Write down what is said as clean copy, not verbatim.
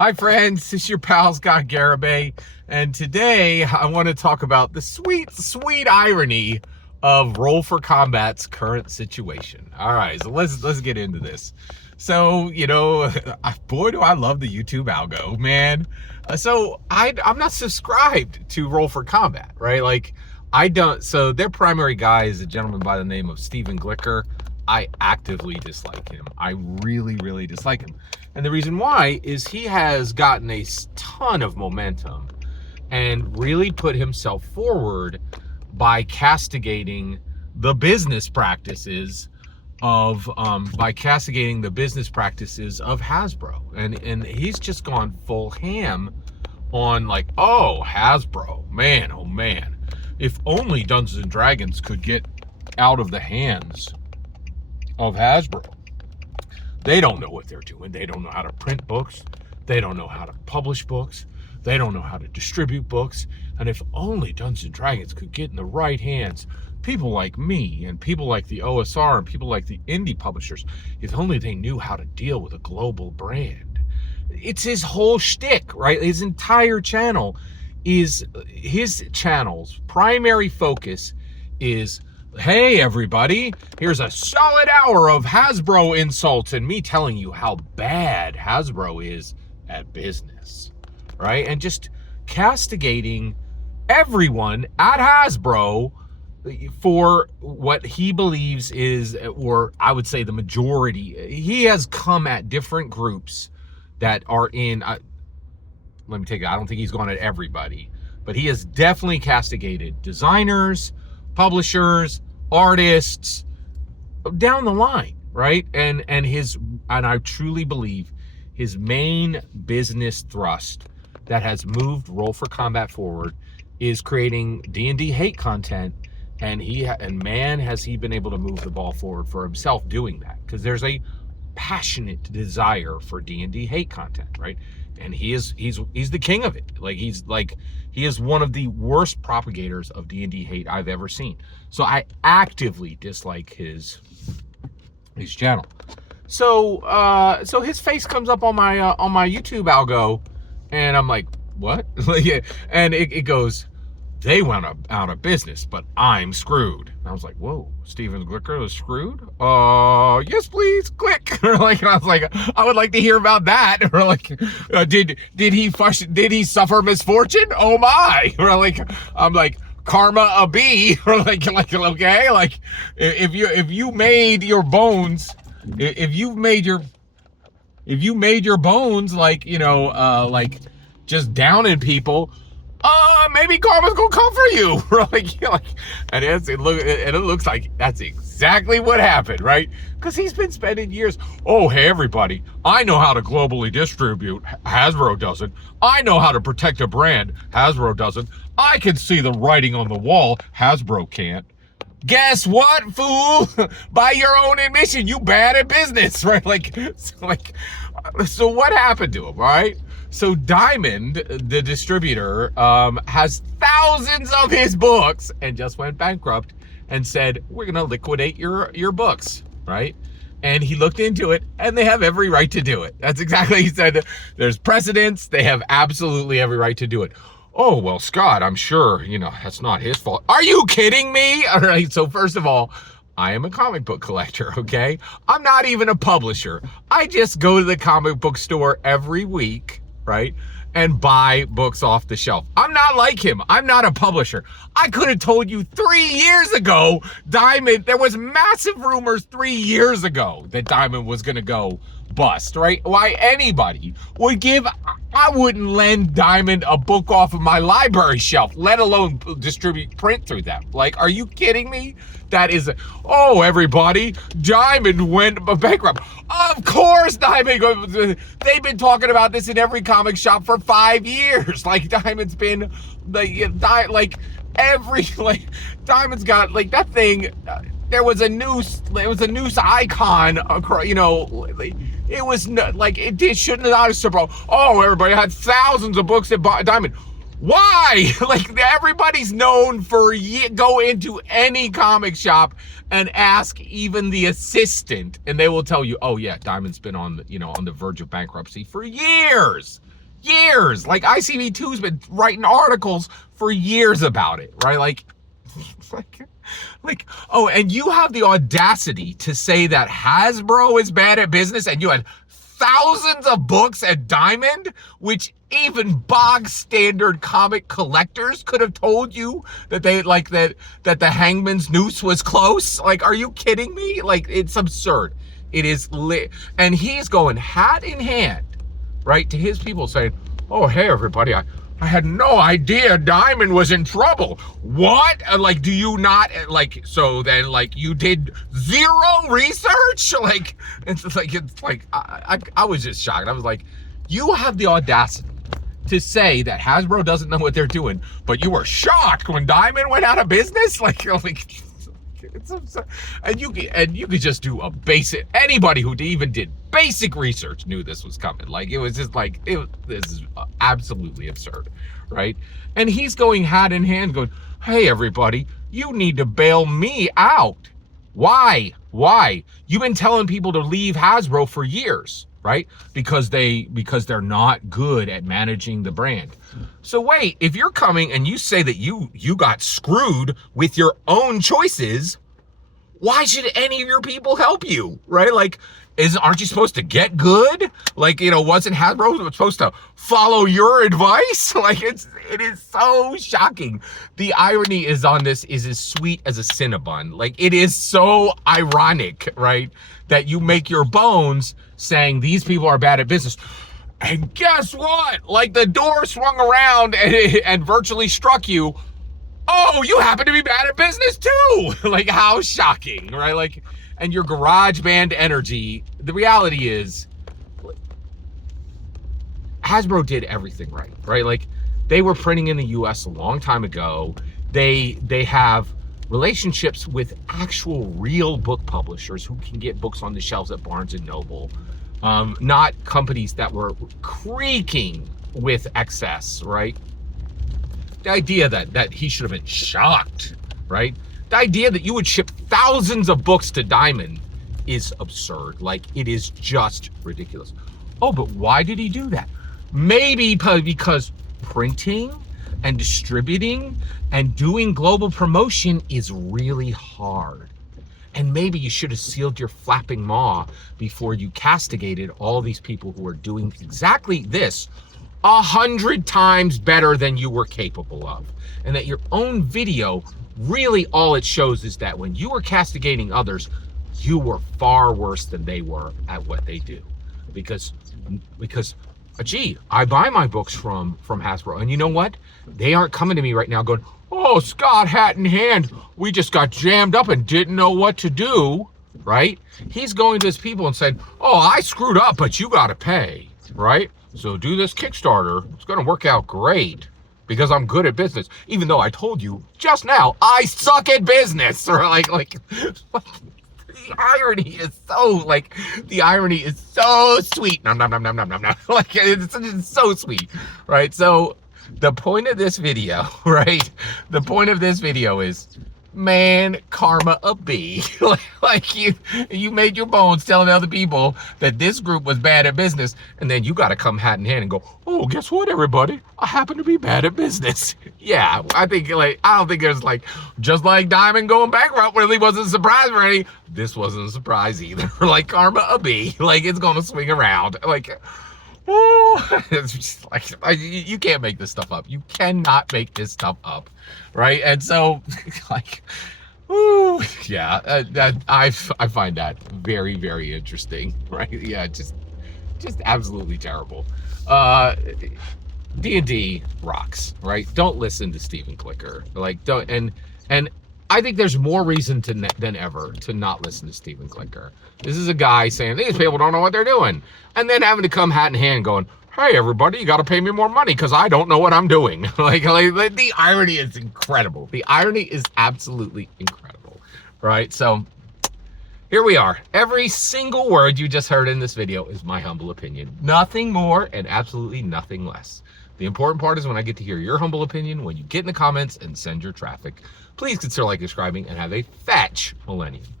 Hi friends, it's your pal Scott Garibay, and today I want to talk about the sweet, sweet irony of Roll for Combat's current situation. All right, so let's get into this. So, boy, do I love the YouTube algo, man. I'm not subscribed to Roll for Combat, right? Like, I don't. So their primary guy is a gentleman by the name of Steven Glicker. I actively dislike him. I really, really dislike him. And the reason why is he has gotten a ton of momentum and really put himself forward by castigating the business practices of Hasbro. And he's just gone full ham on like, oh, Hasbro, man, oh man. If only Dungeons and Dragons could get out of the hands of Hasbro. They don't know what they're doing. They don't know how to print books. They don't know how to publish books. They don't know how to distribute books. And if only Dungeons and Dragons could get in the right hands, people like me and people like the OSR and people like the indie publishers, if only they knew how to deal with a global brand. It's his whole shtick, right? His entire channel is, his channel's primary focus is, hey everybody, here's a solid hour of Hasbro insults and me telling you how bad Hasbro is at business, right? And just castigating everyone at Hasbro for what he believes is, or I would say the majority. He has come at different groups that are in, let me take it, I don't think he's gone at everybody, but he has definitely castigated designers, publishers, artists, down the line, right? And I truly believe his main business thrust that has moved Roll for Combat forward is creating D&D hate content, and man, has he been able to move the ball forward for himself doing that, because there's a passionate desire for D&D hate content, right? And he's the king of it. He is one of the worst propagators of D&D hate I've ever seen. So I actively dislike his channel. So his face comes up on my YouTube algo, and I'm like, what? And it goes, they went out of business, but I'm screwed. And I was like, whoa, Steven Glicker is screwed? Yes, please, click. I was like, I would like to hear about that. Or like, did he suffer misfortune? Oh my. Or like, I'm like, karma a bee. Or like, okay, like if you made your bones, if you made your bones like, like just downing people, maybe karma's gonna come for you. And it looks like that's exactly what happened, right? Because he's been spending years, oh, hey, everybody, I know how to globally distribute. Hasbro doesn't. I know how to protect a brand. Hasbro doesn't. I can see the writing on the wall. Hasbro can't. Guess what, fool? By your own admission, you bad at business, right? So what happened to him, right? So Diamond, the distributor, has thousands of his books and just went bankrupt and said, we're going to liquidate your books, right? And he looked into it, and they have every right to do it. That's exactly, he said, there's precedents. They have absolutely every right to do it. Oh, well, Scott, I'm sure, that's not his fault. Are you kidding me? All right, so first of all, I am a comic book collector, okay? I'm not even a publisher. I just go to the comic book store every week, right, and buy books off the shelf. I'm not like him. I'm not a publisher. I could have told you 3 years ago, Diamond, there was massive rumors 3 years ago that Diamond was going to go bust, right? Why anybody would I wouldn't lend Diamond a book off of my library shelf, let alone distribute print through them. Like, are you kidding me? That is, oh, everybody, Diamond went bankrupt. Of course, Diamond, they've been talking about this in every comic shop for 5 years. Like, Diamond's been, Diamond's got, like, that thing, there was a noose icon across, it was like, it shouldn't have surprised. Oh, everybody had thousands of books at Diamond. Why? Like, everybody's known for go into any comic shop and ask even the assistant, and they will tell you, oh yeah, Diamond's been on the verge of bankruptcy for years. Like, ICV2's been writing articles for years about it, right? Like, oh, and you have the audacity to say that Hasbro is bad at business, and you had thousands of books at Diamond, which even bog standard comic collectors could have told you that that the Hangman's Noose was close. Like, are you kidding me? Like, it's absurd. It is lit. And he's going hat in hand, right, to his people saying, oh, hey, everybody, I had no idea Diamond was in trouble. What? Like, do you not, like, so then, like, you did zero research? Like, I was just shocked. I was like, you have the audacity to say that Hasbro doesn't know what they're doing, but you were shocked when Diamond went out of business? It's absurd. And you could just do a basic, anybody who even did basic research knew this was coming. Like, it was just like, this is absolutely absurd, right? And he's going hat in hand going, hey, everybody, you need to bail me out. Why? You've been telling people to leave Hasbro for years, right? Because they're not good at managing the brand. So wait, if you're coming and you say that you got screwed with your own choices, why should any of your people help you, right? Like, aren't you supposed to get good? Like, wasn't Hasbro supposed to follow your advice? Like, it is so shocking. The irony is on this is as sweet as a Cinnabon. Like, it is so ironic, right? That you make your bones saying these people are bad at business. And guess what? Like, the door swung around and virtually struck you. Oh, you happen to be bad at business too. Like, how shocking, right? Like, and your garage band energy. The reality is, Hasbro did everything right? Like, they were printing in the US a long time ago. They have relationships with actual real book publishers who can get books on the shelves at Barnes and Noble. Not companies that were creaking with excess, right? The idea that he should have been shocked, right? The idea that you would ship thousands of books to Diamond is absurd. Like, it is just ridiculous. Oh, but why did he do that? Maybe because printing and distributing and doing global promotion is really hard. And maybe you should have sealed your flapping maw before you castigated all these people who are doing exactly this 100 times better than you were capable of. And that your own video, really all it shows is that when you were castigating others, you were far worse than they were at what they do. Because gee, I buy my books from Hasbro, and you know what? They aren't coming to me right now going, oh, Scott, hat in hand, we just got jammed up and didn't know what to do, right? He's going to his people and saying, oh, I screwed up, but you got to pay, right? So do this Kickstarter. It's going to work out great because I'm good at business. Even though I told you just now, I suck at business. Or like the irony is so sweet. Nom, nom, nom, nom, nom, nom, nom. Like, it's so sweet, right? So the point of this video, right? The point of this video is, man, karma a bee. Like, you made your bones telling other people that this group was bad at business, and then you got to come hat in hand and go, oh, guess what, everybody? I happen to be bad at business. Yeah, I don't think there's just like Diamond going bankrupt really wasn't a surprise for any. This wasn't a surprise either. Like, karma a bee. Like, it's gonna swing around. Like, oh, it's just you can't make this stuff up. You cannot make this stuff up, right? And so, yeah, I find that very, very interesting, right? Yeah, just absolutely terrible. D&D rocks, right? Don't listen to Steven Clicker. Don't. And I think there's more reason than ever to not listen to Steven Clicker. This is a guy saying, these people don't know what they're doing. And then having to come hat in hand going, hey, everybody, you got to pay me more money because I don't know what I'm doing. Like, the irony is incredible. The irony is absolutely incredible, right? So here we are. Every single word you just heard in this video is my humble opinion. Nothing more and absolutely nothing less. The important part is when I get to hear your humble opinion, when you get in the comments and send your traffic. Please consider like, subscribing, and have a fetch millennium.